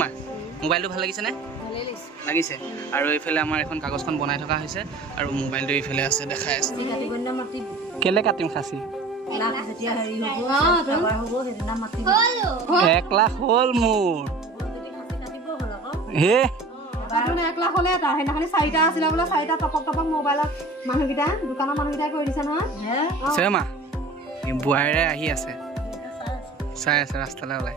মা মোবাইলটো ভাল লাগিছে নে লাগিছে আৰু এইফালে আমাৰ এখন কাগজখন বনাই থকা হৈছে আৰু মোবাইলটো এইফালে আছে দেখাই আছে কেলে কাটিম খাচি 1 লাখ হ'ল মোৰ হে 1 লাখ হলে তাৰ হেনাখনি 4টা আছিল বোলে 4টা টপক মোবাইলত মানুহগিটা দোকানৰ মানুহগিটা কৈ দিছে নহয় সেমা বুৱাইৰে আহি আছে চাই আছে ৰাস্তালৈ ওলাই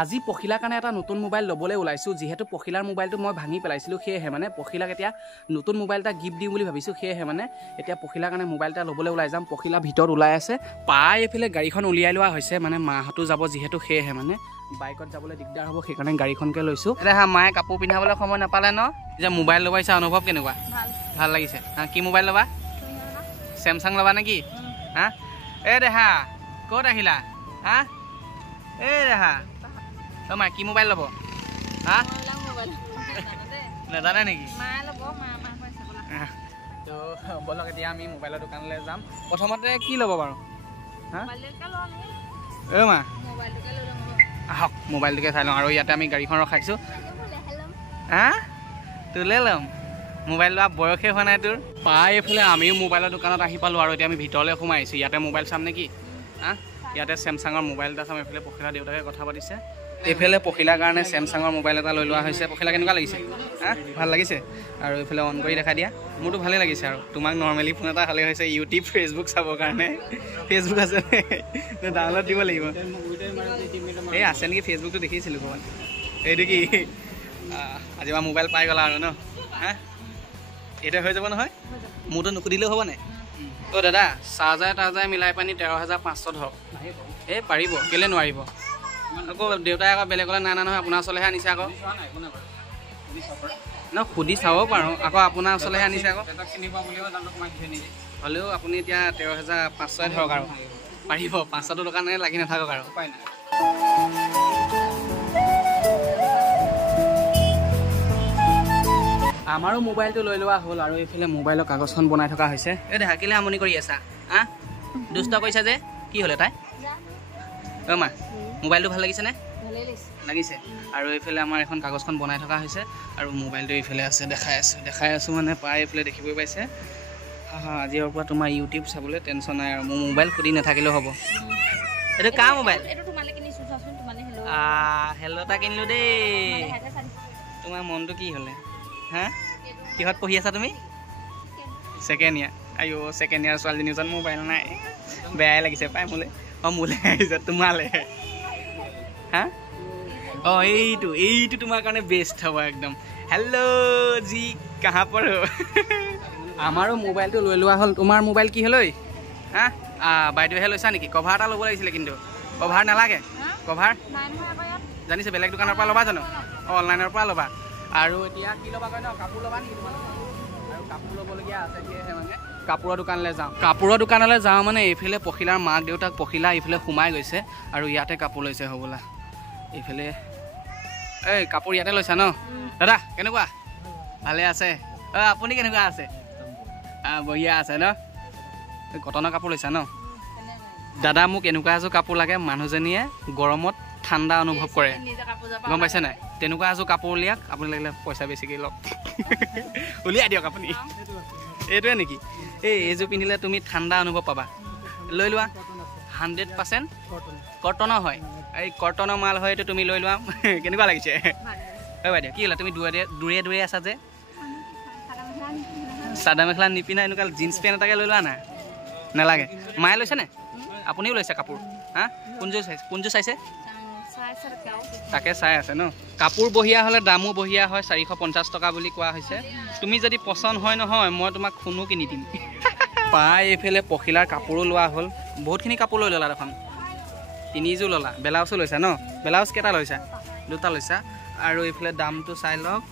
আজি পখিলাৰ কাৰণে এটা নতুন মোবাইল ল'বলৈ ওলাইছোঁ যিহেতু পখিলাৰ মোবাইলটো মই ভাঙি পেলাইছিলোঁ সেয়েহে মানে পখিলাক এতিয়া নতুন মোবাইল এটা গিফ্ট দিম বুলি ভাবিছোঁ সেয়েহে মানে এতিয়া পখিলাৰ কাৰণে মোবাইল এটা ল'বলৈ ওলাই যাম পখিলা ভিতৰত ওলাই আছে পাই এইফালে গাড়ীখন উলিয়াই লোৱা হৈছে মানে মাহঁতো যাব যিহেতু সেয়েহে মানে বাইকত যাবলৈ দিগদাৰ হ'ব সেইকাৰণে গাড়ীখনকে লৈছোঁ এতিয়া হা মায়ে কাপোৰ পিন্ধাবলৈ সময় নাপালে ন যে মোবাইল ল'বাইছা অনুভৱ কেনেকুৱা ভাল লাগিছে কি মোবাইল ল'বা চেমচাং ল'বা নেকি হা এই দেহা ক'ত আহিলা হা এই দেহা মা কি মোবাইল ল'ব হা নাজানে নেকি তো বলক এতিয়া আমি মোবাইলৰ দোকানলৈ যাম প্ৰথমতে কি ল'ব বাৰু মা আহক মোবাইলটোকে চাই লওঁ আৰু ইয়াতে আমি গাড়ীখন ৰখাইছোঁ হা তোলে ল'ম মোবাইল লোৱা বয়সে হোৱা নাই তোৰ পাই এইফালে আমিও মোবাইলৰ দোকানত আহি পালোঁ আৰু এতিয়া আমি ভিতৰলৈ সোমাই আহিছোঁ ইয়াতে মোবাইল চাম নেকি হা ইয়াতে চেমচাঙৰ মোবাইল এটা চাম এইফালে পখিলা দেউতাকে কথা পাতিছে এইফালে পখিলাৰ কাৰণে চেমচাঙৰ মোবাইল এটা লৈ লোৱা হৈছে পখিলা কেনেকুৱা লাগিছে হা ভাল লাগিছে আৰু এইফালে অন কৰি দেখা দিয়া মোৰতো ভালেই লাগিছে আৰু তোমাক নৰ্মেলি ফোন এটা ভালেই হৈছে ইউটিউব ফেচবুক চাবৰ কাৰণে ফেচবুক আছে ডাউনলোড দিব লাগিব এই আছে নেকি ফেচবুকটো দেখিছিলোঁ ক'ৰবাত এইটো কি আজি আমাৰ মোবাইল পাই গ'লা আৰু ন হা এতিয়া হৈ যাব নহয় মোৰতো নুসুধিলেও হ'ব নাই অ' দাদা চাৰ্জাৰ মিলাই পানি 13,500 ধৰক এই পাৰিব কেলৈ নোৱাৰিব আকৌ দেউতাই আকৌ বেলেগলৈ নাই নহয় আপোনাৰ ওচৰলৈহে আনিছে আকৌ ন সুধি চাব পাৰোঁ আকৌ আপোনাৰ ওচৰলৈহে আনিছে আকৌ হ'লেও আপুনি এতিয়া 13,500 ধৰক আৰু পাৰিব 500 টকা নাই লাগি নাথাকক আৰু উপায় নাই আমাৰো মোবাইলটো লৈ লোৱা হ'ল আৰু এইফালে মোবাইলৰ কাগজখন বনাই থকা হৈছে এই দেহা কেলৈ আমনি কৰি আছা হা দুষ্ট কৰিছা যে কি হ'লে তাই অ' মা মোবাইলটো ভাল লাগিছে নে লাগিছে আৰু এইফালে আমাৰ এখন কাগজখন বনাই থকা হৈছে আৰু মোবাইলটো এইফালে আছে দেখাই আছোঁ মানে পাই এইফালে দেখিবই পাইছে আজিৰ পৰা তোমাৰ ইউটিউব চাবলৈ টেনশ্যন নাই আৰু মোৰ মোবাইল সুধি নাথাকিলেও হ'ব এইটো কাৰ মোবাইল হেল্ল' এটা কিনিলোঁ দেই তোমাৰ মনটো কি হ'লে হা কিহত পঢ়ি আছা তুমি ছেকেণ্ড ইয়াৰ আইঅ ছেকেণ্ড ইয়াৰ ছোৱালীজনী ওচৰত মোবাইল নাই বেয়াই লাগিছে পাই মোলৈ আহিছে তোমালৈ হা অঁ এইটো তোমাৰ কাৰণে বেষ্ট হ'ব একদম হেল্ল' জি কাহা পৰ আমাৰো মোবাইলটো লৈ লোৱা হ'ল তোমাৰ মোবাইল কি হ'ল হা বাইদেউহে লৈছা নেকি কভাৰ এটা ল'ব লাগিছিলে কিন্তু কভাৰ নালাগে কভাৰ জানিছে বেলেগ দোকানৰ পৰা ল'বা জানো অঁ অনলাইনৰ পৰা ল'বা আৰু এতিয়া কি ল'বা কয় ন কাপোৰ ল'বা নেকি তোমালোকে আৰু কাপোৰ ল'বলগীয়া আছে সেয়েহে মানে কাপোৰৰ দোকানলৈ যাওঁ মানে এইফালে পখিলাৰ মাক দেউতাক পখিলা এইফালে সোমাই গৈছে আৰু ইয়াতে কাপোৰ লৈছে হ'বলা এইফালে এই কাপোৰ ইয়াতে লৈছা ন দাদা কেনেকুৱা ভালে আছে আপুনি কেনেকুৱা আছে বঢ়িয়া আছে ন কটনৰ কাপোৰ লৈছা ন দাদা মোক এনেকুৱা এযোৰ কাপোৰ লাগে মানুহজনীয়ে গৰমত ঠাণ্ডা অনুভৱ কৰে গম পাইছে নাই তেনেকুৱা এযোৰ কাপোৰ উলিয়াক আপুনি লাগিলে পইচা বেছিকৈ লওক উলিয়াই দিয়ক আপুনি এইটোৱে নেকি এইযোৰ পিন্ধিলে তুমি ঠাণ্ডা অনুভৱ পাবা লৈ লোৱা 100% কটনৰ হয় এই কটনৰ মাল হয় এইটো তুমি লৈ লোৱা কেনেকুৱা লাগিছে হয় বাইদেউ কি হ'লে তুমি দূৰে আছা যে চাদৰ মেখেলা নিপিন্ধা এনেকুৱা জিন্স পেণ্ট এটাকে লৈ লোৱা নাই নালাগে মায়ে লৈছেনে আপুনিও লৈছে কাপোৰ হা কোনযোৰ চাইছে তাকে চাই আছে ন কাপোৰ বঢ়িয়া হ'লে দামো বঢ়িয়া হয় 450 টকা বুলি কোৱা হৈছে তুমি যদি পচন্দ হয় নহয় মই তোমাক সোণো কিনি দিম পাই এইফালে পখিলাৰ কাপোৰো লোৱা হ'ল বহুতখিনি কাপোৰ লৈ ল'লা দেখোন 3যোৰ ল'লা ব্লাউজো লৈছা ন ব্লাউজ কেইটা লৈছা 2টা লৈছা আৰু এইফালে দামটো চাই লওক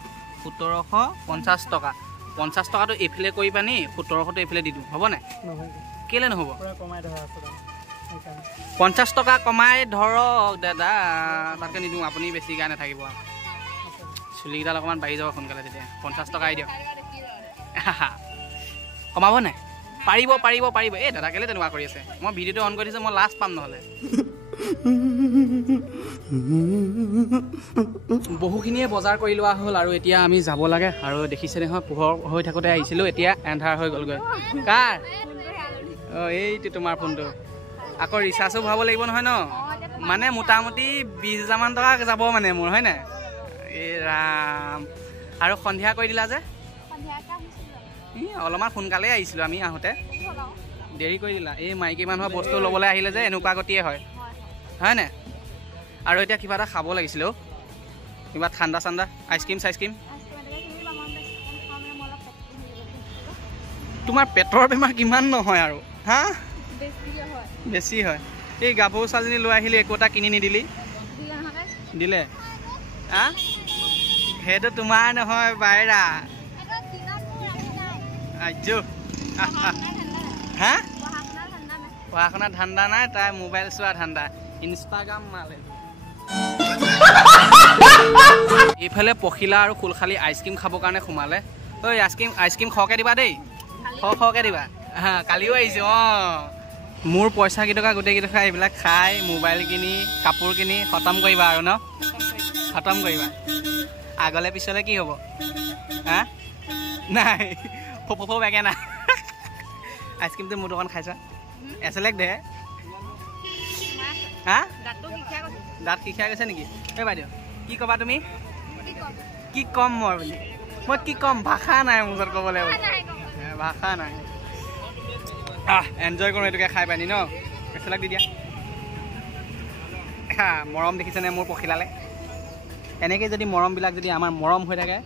1750 টকা 50 টকাটো এইফালে কৰি পানি 1700টো এইফালে দি দিওঁ হ'ব নাই কেলৈ নহ'ব 50 টকা কমাই ধৰক দাদা তাতকৈ নিদিওঁ আপুনি বেছি গাই নাথাকিব চুলিকেইডাল অকণমান বাঢ়ি যাব সোনকালে তেতিয়া 50 টকাই দিয়ক কমাব নাই পাৰিব পাৰিব পাৰিব এই দাদা কেলে তেনেকুৱা কৰি আছে মই ভিডিঅ'টো অন কৰি দিছোঁ মই লাষ্ট পাম নহ'লে বহুখিনিয়ে বজাৰ কৰি লোৱা হ'ল আৰু এতিয়া আমি যাব লাগে আৰু দেখিছে নহয় পোহৰ হৈ থাকোঁতে আহিছিলোঁ এতিয়া এন্ধাৰ হৈ গ'লগৈ কাৰ অঁ এইটো তোমাৰ ফোনটো আকৌ ৰিচাৰ্জো ভৰাব লাগিব নহয় ন মানে মোটামুটি 20,000 টকা যাব মানে মোৰ হয় নাই এই ৰাম আৰু সন্ধিয়া কৰি দিলা যে অলপমান সোনকালে আহিছিলোঁ আমি আহোঁতে দেৰি কৰি দিলা এই মাইকী মানুহৰ বস্তু ল'বলৈ আহিলে যে এনেকুৱা গতিয়ে হয় হয়নে আৰু এতিয়া কিবা এটা খাব লাগিছিল কিবা ঠাণ্ডা চাণ্ডা আইচক্ৰীম চাইচক্ৰীম তোমাৰ পেটৰ বেমাৰ কিমান নহয় আৰু হা বেছি হয় এই গাভৰু ছোৱালীজনী লৈ আহিলি একো এটা কিনি নিদিলি দিলে হা সেইটো তোমাৰ নহয় বাহিৰা আইজো হা পঢ়া শুনা ধান্দা নাই তাই মোবাইল চোৱা ধান্দা ইনষ্টাগ্ৰাম মালে এইফালে পখিলা আৰু খুলখালি আইচক্ৰীম খাবৰ কাৰণে সোমালে ঐ আইচক্ৰীম সৰহকৈ দিবা দেই সৰহকৈ দিবা হা কালিও আহিছোঁ অঁ মোৰ পইচা কেইটকা গোটেইকেইটকা এইবিলাক খাই মোবাইল কিনি কাপোৰ কিনি খতম কৰিবা আৰু ন খতম কৰিবা আগলে পিছলে কি হ'ব হা নাই ফ বেগে না আইচক্ৰীমটো মোৰ দোকান খাইছা এচেলেক দে হা দাঁত শিকাই গৈছে নেকি এই বাইদেউ কি ক'বা তুমি কি ক'ম মই কি ক'ম ভাষা নাই মোৰ ওচৰত ক'বলৈ ভাষা নাই এনজয় কৰোঁ এইটোকে খাই পানি ন এচেলেক দি দিয়া মৰম দেখিছেনে মোৰ পখিলালে এনেকৈ যদি মৰমবিলাক যদি আমাৰ মৰম হৈ থাকে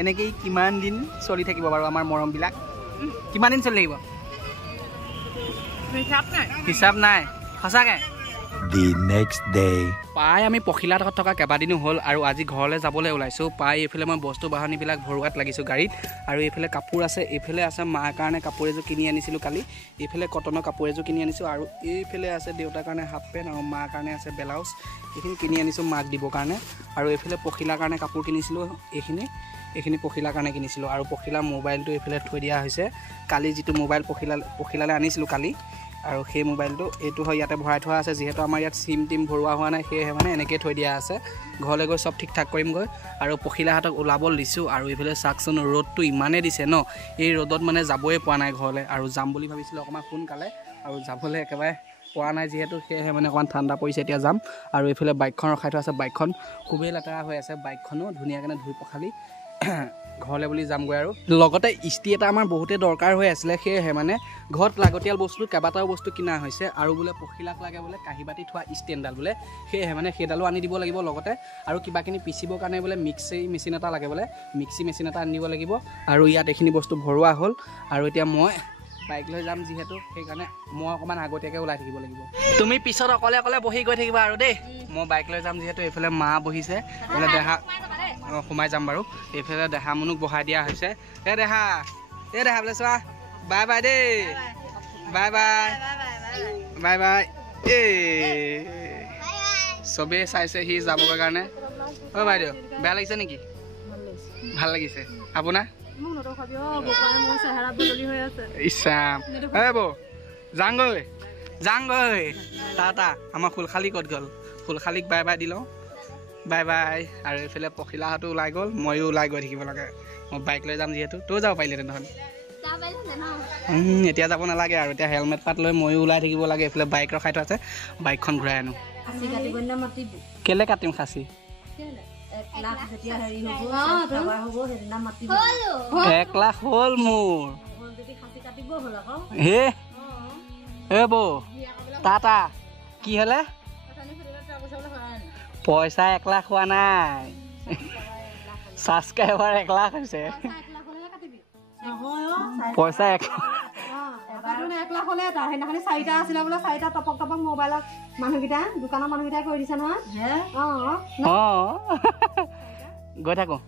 এনেকেই কিমান দিন চলি থাকিব বাৰু আমাৰ মৰমবিলাক কিমান দিন চলি থাকিব হিচাপ নাই সঁচাকৈ The next day পাই আমি পখিলাত থকা কেইবাদিনো হ'ল আৰু আজি ঘৰলৈ যাবলৈ ওলাইছোঁ পাই এইফালে মই বস্তু বাহানিবিলাক ভৰোৱাত লাগিছোঁ গাড়ীত আৰু এইফালে কাপোৰ আছে এইফালে আছে মাৰ কাৰণে কাপোৰ এযোৰ কিনি আনিছিলোঁ কালি এইফালে কটনৰ কাপোৰ এযোৰ কিনি আনিছোঁ আৰু এইফালে আছে দেউতাৰ কাৰণে হাফ পেণ্ট আৰু মাৰ কাৰণে আছে ব্লাউজ এইখিনি কিনি আনিছোঁ মাক দিবৰ কাৰণে আৰু এইফালে পখিলাৰ কাৰণে কাপোৰ কিনিছিলোঁ এইখিনি পখিলাৰ কাৰণে কিনিছিলোঁ আৰু পখিলাৰ মোবাইলটো এইফালে থৈ দিয়া হৈছে কালি যিটো মোবাইল পখিলালৈ আনিছিলোঁ কালি আৰু সেই মোবাইলটো এইটো হয় ইয়াতে ভৰাই থোৱা আছে যিহেতু আমাৰ ইয়াত চিম টিম ভৰোৱা হোৱা নাই সেয়েহে মানে এনেকৈ থৈ দিয়া আছে ঘৰলৈ গৈ চব ঠিক ঠাক কৰিমগৈ আৰু পখিলাহঁতক ওলাব দিছোঁ আৰু এইফালে চাওকচোন ৰ'দটো ইমানেই দিছে ন এই ৰ'দত মানে যাবই পৰা নাই ঘৰলৈ আৰু যাম বুলি ভাবিছিলোঁ অকণমান সোনকালে আৰু যাবলৈ একেবাৰে পৰা নাই যিহেতু সেয়েহে মানে অকণমান ঠাণ্ডা পৰিছে এতিয়া যাম আৰু এইফালে বাইকখন ৰখাই থোৱা আছে বাইকখন খুবেই লেতেৰা হৈ আছে বাইকখনো ধুনীয়াকৈ ধুই পখালি ঘৰলৈ বুলি যামগৈ আৰু লগতে ইস্ত্ৰি এটা আমাৰ বহুতেই দৰকাৰ হৈ আছিলে সেয়েহে মানে ঘৰত লাগতিয়াল বস্তু কেইবাটাও বস্তু কিনা হৈছে আৰু বোলে পখিলাক লাগে বোলে কাঁহী বাতি থোৱা ষ্টেণ্ডডাল বোলে সেয়েহে মানে সেইডালো আনি দিব লাগিব লগতে আৰু কিবাখিনি পিচিবৰ কাৰণে বোলে মিক্সি মেচিন এটা লাগে বোলে মিক্সি মেচিন এটা আনি দিব লাগিব আৰু ইয়াত এইখিনি বস্তু ভৰোৱা হ'ল আৰু এতিয়া মই বাইক লৈ যাম যিহেতু সেইকাৰণে মই অকণমান আগতীয়াকৈ ওলাই থাকিব লাগিব তুমি পিছত অকলে অকলে বহি গৈ থাকিবা আৰু দেই মই বাইক লৈ যাম যিহেতু এইফালে মা বহিছে এইফালে দেহা সোমাই যাম বাৰু এইফালে দেহা মুনুক বহাই দিয়া হৈছে দেহা বোলে চোৱা বাই বাই দেই বাই বাই বাই বাই এই চবেই চাইছে সি যাবগৈ কাৰণে অ' বাইদেউ বেয়া লাগিছে নেকি ভাল লাগিছে আপোনাৰ ইছাম বৌ যাংগৈ টা আমাৰ ফুলখালী ক'ত গ'ল ফুলখালীক বাই বাই দি লওঁ বাই বাই আৰু এইফালে পখিলাহঁতো ওলাই গ'ল ময়ো ওলাই গৈ থাকিব লাগে মই বাইক লৈ যাম যিহেতু তইও যাব পাৰিলে তেনেহ'লে এতিয়া যাব নালাগে আৰু এতিয়া হেলমেট পাত লৈ ময়ো ওলাই থাকিব লাগে এইফালে বাইক ৰখাই থোৱা আছে বাইকখন ঘূৰাই আনো কেলে কাটিম খাচী 1 লাখ হ'ল মোৰ হে বৌ টা কি হ'লে পইচা 1 লাখ হোৱা নাই ছাবস্ক্ৰাইবাৰ 1 লাখ হৈছে পইচা 1 লাখ হ'লে তাৰ সেইদিনাখনি 4টা আছিলে বোলে 4টা টপক মোবাইলত মানুহকেইটা দোকানৰ মানুহকেইটাই কৰি দিছে নহয় গৈ থাকোঁ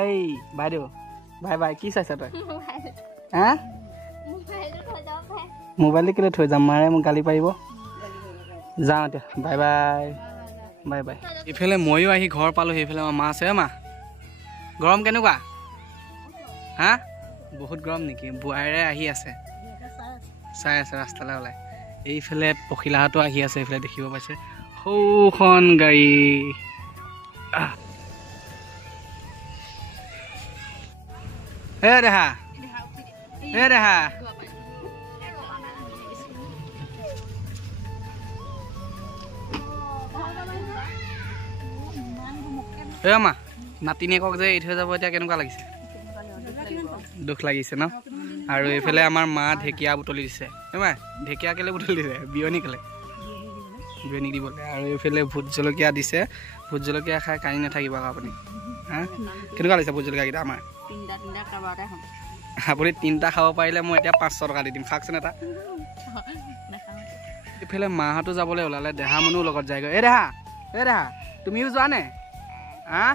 এই বাইদেউ বাই বাই কি চাইছা তই হা মোবাইলটো কেলৈ থৈ যাম মাৰে মোক গালি পাৰিব যাওঁ এতিয়া বাই বাই বাই বাই এইফালে ময়ো আহি ঘৰ পালোঁ সেইফালে আমাৰ মা আছে মা গৰম কেনেকুৱা হা বহুত গৰম নেকি বোৱাৰে আহি আছে চাই আছে ৰাস্তালৈ ওলাই এইফালে পখিলাহঁতো আহি আছে এইফালে দেখিব পাইছে সৌখন গাড়ী দেহা দেহা মা নাতিনীয়েকক যে এৰি থৈ যাব এতিয়া কেনেকুৱা লাগিছে দুখ লাগিছে ন আৰু এইফালে আমাৰ মা ঢেকীয়া বুটলি দিছে মা ঢেকীয়া কেলে বুটলি দিছে বিয়নী কেলে বিয়নী দিবলৈ আৰু এইফালে ভোট জলকীয়া দিছে ভোট জলকীয়া খাই কাঢ়ি নাথাকিব আকৌ আপুনি হা কেনেকুৱা লাগিছে ভোট জলকীয়াকেইটা আমাৰ আপুনি 3টা খাব পাৰিলে মই এতিয়া 500 টকা দি দিম খাওকচোন এটা এইফালে মাহঁতো যাবলৈ ওলালে দেহা মনুৰ লগত যায়গৈ দেহা তুমিও যোৱা নে হা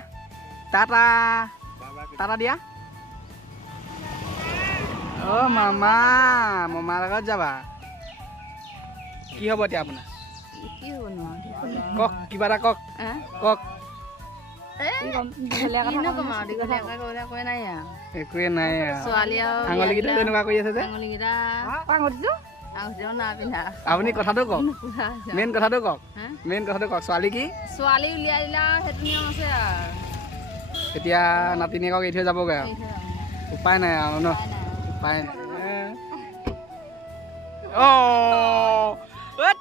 টাটা টাটা দিয়া মামাৰ লগত যাবা কি হ'ব এতিয়া আপোনাৰ কওক কিবা এটা কওক একোৱে নাই আঙুলিকেইটা তেনেকুৱা কৰি আছে যে আপুনি কথাটো কওক মেইন কথাটো কওক ছোৱালী কি ছোৱালী উলিয়াই দিলা সেইটো নিয়ম আছে এতিয়া নাতিনীয়েকক এৰি থৈ যাবগৈ আৰু উপায় নাই আৰু ন উপায় নাই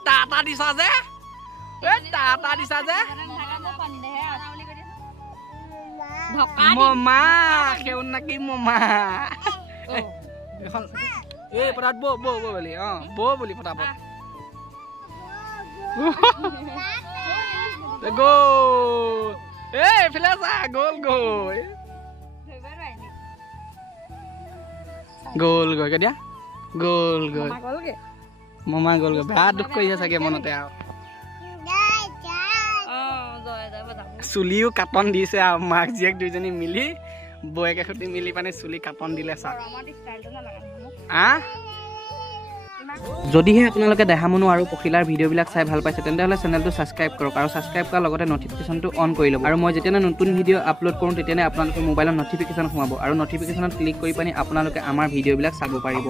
টাটা দিছা যে মমা সেউ নাকি মমা এখন এই পটাত বৌ বুলি বৌ বুলি পটাব এইফালে চা গ'লগৈ দিয়া গ'লগৈ মমা গ'লগৈ বেয়া দুখ কৰিছে চাগে মনতে আৰু চুলিও কাটন দিছে আৰু মাক জীয়েক দুইজনী মিলি বৌয়েকে সৈতে মিলি পানে চুলি কাটন দিলে চা যদিহে আপোনালোকে দেহা মনু আৰু পখিলাৰ ভিডিঅ'বিলাক চাই ভাল পাইছে তেন্তে চেনেলটো ছাবস্ক্ৰাইব কৰক আৰু ছাবস্ক্ৰাইব কৰাৰ লগতে নটিফিকেশ্যনটো অন কৰি ল'ব আৰু মই যেতিয়া নতুন ভিডিঅ' আপলোড কৰোঁ তেতিয়া আপোনালোকৰ মোবাইলত নটিফিকেশ্যন সোমাব আৰু নটিফিকেশ্যনত ক্লিক কৰি পানি আপোনালোকে আমাৰ ভিডিঅ'বিলাক চাব পাৰিব